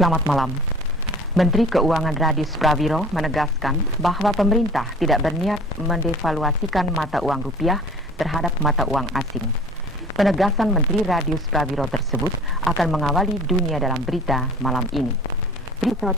Selamat malam. Menteri Keuangan Radius Prawiro menegaskan bahwa pemerintah tidak berniat mendevaluasikan mata uang rupiah terhadap mata uang asing. Penegasan Menteri Radius Prawiro tersebut akan mengawali dunia dalam berita malam ini. Berita